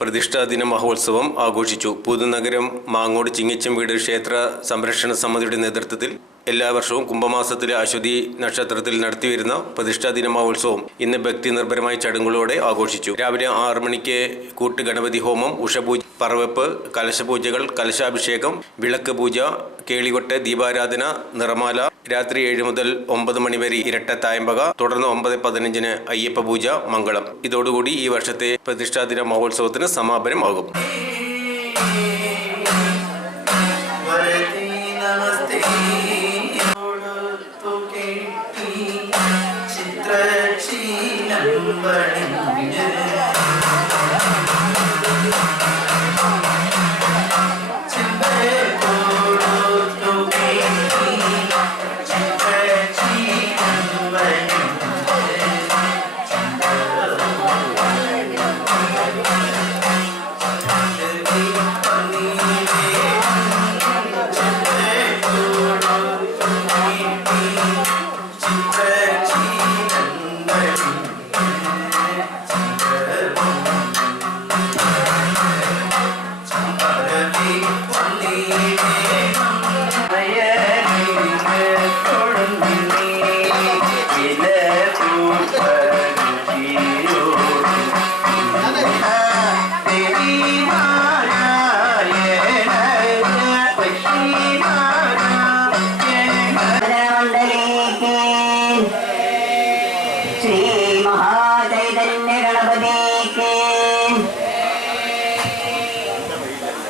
പ്രതിഷ്ഠാദിന മഹോത്സവം ആഘോഷിച്ചു. പുതുനഗരം മാങ്ങോട് ചിങ്ങിച്ചം വീട് ക്ഷേത്ര സംരക്ഷണ സമിതിയുടെ നേതൃത്വത്തിൽ എല്ലാ വർഷവും കുംഭമാസത്തിലെ അശ്വതി നക്ഷത്രത്തിൽ നടത്തിവരുന്ന പ്രതിഷ്ഠാദിന മഹോത്സവം ഇന്ന് ഭക്തി നിർഭരമായ ചടങ്ങുകളോടെ ആഘോഷിച്ചു. രാവിലെ 6 മണിക്ക് കൂട്ട് ഗണപതി ഹോമം, ഉഷപൂജ, പറവെപ്പ്, കലശപൂജകൾ, കലശാഭിഷേകം, വിളക്ക് പൂജ, കേളികൊട്ട്, ദീപാരാധന, നിറമാല. രാത്രി 7 മുതൽ 9 മണി വരെ ഇരട്ട തായമ്പക. തുടർന്ന് 9:15 അയ്യപ്പ പൂജ, മംഗളം. ഇതോടുകൂടി ഈ വർഷത്തെ പ്രതിഷ്ഠാദിന മഹോത്സവത്തിന് സമാപനമാകും.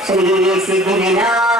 श्री सिद्धिविनायक